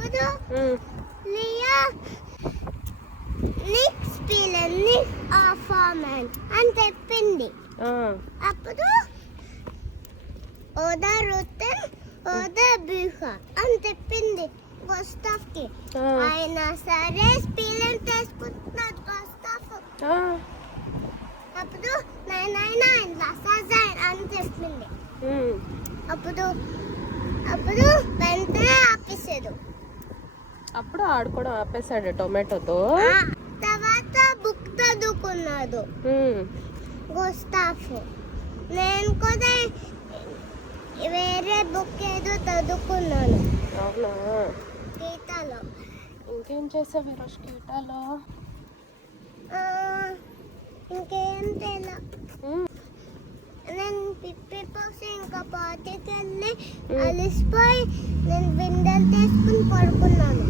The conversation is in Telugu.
అప్పుడు లియా నిక్స్ స్పీలర్ నిక్ ఆఫార్మెంట్ అని చెప్పింది. అప్పుడు ఓదా రొట్టెన్ ఓదా బూహ అని చెప్పింది గోస్టాఫ్కి. అయినా సరే స్పీలర్ తీసుకుంటున్నాడు గోస్టాఫ్. అప్పుడు 999 లాసాజైన్ అని చెప్పింది. అప్పుడు వెంటనే ఆపేసాడు. అప్పుడు ఆడుకోవడం ఆపేసాడు టొమాటోతో. తర్వాత బుక్ చదువుకున్నాడు గోస్టాఫ్. నేను కూడా వేరే బుక్ ఏదో చదువుకున్నాను. అవునా? గీతాలో. ఇంకేం చేసావు ఈరోజు గీతాలో? ఇంకేం తెలా. నేను పిప్పి పోసి ఇంకా పార్టీకి వెళ్ళి అలిసిపోయి నేను బిందెలు తీసుకుని పడుకున్నాను.